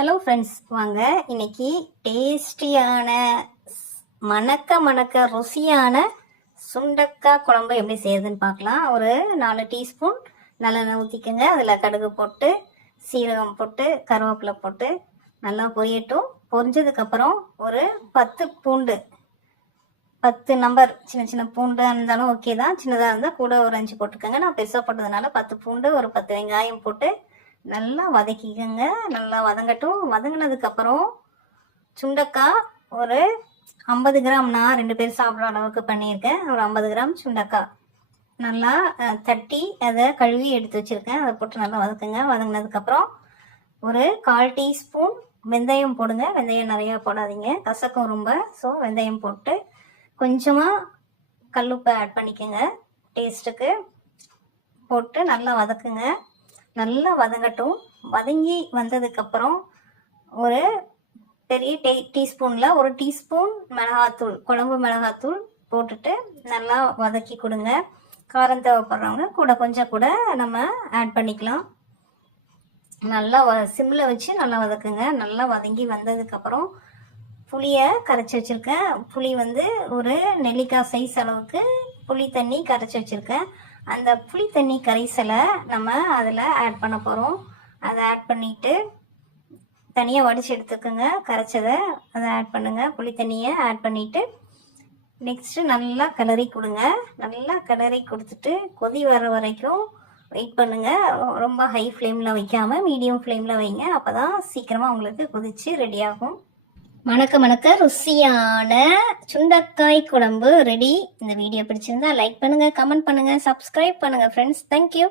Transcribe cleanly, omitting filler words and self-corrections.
Hello friends, வாங்க இன்னைக்கு டேஸ்டியான மணக்க ருசியான சுண்டக்காய் குழம்பு எப்படி செய்யறதுன்னு பார்க்கலாம். ஒரு 4 டீஸ்பூன் நல்லெண்ணெய் ஊற்றிக்கோங்க. அதில் கடுகு போட்டு சீரகம் போட்டு கருவேப்பிலை போட்டு நல்லா பொரியட்டும். பொரிஞ்சதுக்கப்புறம் ஒரு 10 பூண்டு, 10 நம்பர் சின்ன பூண்டாக இருந்தாலும் ஓகே தான். சின்னதாக இருந்தால் கூட ஒரு 5 போட்டுக்கோங்க. நான் பெருசாக போட்டதுனால 10 பூண்டு, ஒரு 10 வெங்காயம் போட்டு நல்லா வதக்கிக்கோங்க. நல்லா வதங்கட்டும். வதங்கினதுக்கப்புறம் சுண்டக்காய் ஒரு 50 கிராம், நான் 2 பேர் சாப்பிட்ற அளவுக்கு பண்ணியிருக்கேன். ஒரு 50 கிராம் சுண்டக்காய் நல்லா தட்டி அதை கழுவி எடுத்து வச்சுருக்கேன். அதை போட்டு நல்லா வதக்குங்க. வதங்கினதுக்கப்புறம் ஒரு 1/4 டீஸ்பூன் வெந்தயம் போடுங்க. வெந்தயம் நிறையா போடாதீங்க, கசக்கும் ரொம்ப. ஸோ வெந்தயம் போட்டு கொஞ்சமாக கல்லுப்பை ஆட் பண்ணிக்கோங்க டேஸ்ட்டுக்கு. போட்டு நல்லா வதக்குங்க. நல்லா வதங்கட்டும். வதங்கி வந்ததுக்கப்புறம் ஒரு பெரிய டீஸ்பூனில் 1 டீஸ்பூன் மிளகாத்தூள், குழம்பு மிளகாத்தூள் போட்டுட்டு நல்லா வதக்கி கொடுங்க. காரம் தேவைப்படுறவங்க கொஞ்சம் கூட நம்ம ஆட் பண்ணிக்கலாம். நல்லா சிம்மில் வச்சு நல்லா வதக்குங்க. நல்லா வதங்கி வந்ததுக்கப்புறம் புளியை கரைச்சி வச்சுருக்கேன். புளி ஒரு நெல்லிக்காய் சைஸ் அளவுக்கு புளி தண்ணி கரைச்சி வச்சுருக்கேன். அந்த புளி தண்ணி கரைசலை நம்ம அதில் ஆட் பண்ண போகிறோம். அதை ஆட் பண்ணிவிட்டு தனியாக வடித்து எடுத்துக்கோங்க. கரைச்சதை அதை ஆட் பண்ணுங்கள். புளி தண்ணியை ஆட் பண்ணிவிட்டு நெக்ஸ்ட்டு நல்லா கிளறி கொடுங்க. நல்லா கிளறி கொடுத்துட்டு கொதி வர வரைக்கும் வெயிட் பண்ணுங்கள். ரொம்ப ஹை ஃப்ளேமில் வைக்காமல் மீடியம் ஃப்ளேமில் வைங்க. அப்போ தான் சீக்கிரமாக உங்களுக்கு கொதித்து ரெடி ஆகும். மணக்க ருசியான சுண்டக்காய் குழம்பு ரெடி. இந்த வீடியோ பிடிச்சிருந்தா லைக் பண்ணுங்க, கமெண்ட் பண்ணுங்க, சப்ஸ்கிரைப் பண்ணுங்க ஃப்ரெண்ட்ஸ். தேங்க்யூ.